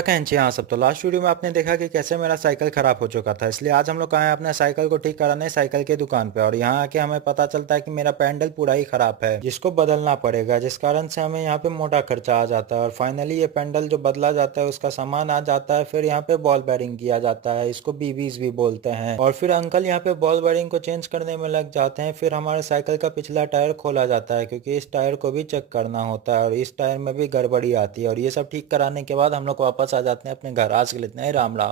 कैंची हाँ सब तो लास्ट वीडियो में आपने देखा कि कैसे मेरा साइकिल खराब हो चुका था, इसलिए आज हम लोग आए हैं अपने साइकिल को ठीक कराने साइकिल की दुकान पे। और यहाँ आके हमें पता चलता है कि मेरा पैडल पूरा ही खराब है जिसको बदलना पड़ेगा, जिस कारण से हमें यहाँ पे मोटा खर्चा आ जाता है। और फाइनली ये पैडल जो बदला जाता है उसका सामान आ जाता है, फिर यहाँ पे बॉल बेरिंग किया जाता है, इसको बीबीज भी बोलते हैं। और फिर अंकल यहाँ पे बॉल बेरिंग को चेंज करने में लग जाते हैं। फिर हमारे साइकिल का पिछला टायर खोला जाता है क्योंकि इस टायर को भी चेक करना होता है और इस टायर में भी गड़बड़ी आती है। और ये सब ठीक कराने के बाद हम लोग वापस आ जाते हैं अपने घर। आज के लिए इतना ही। राम राम।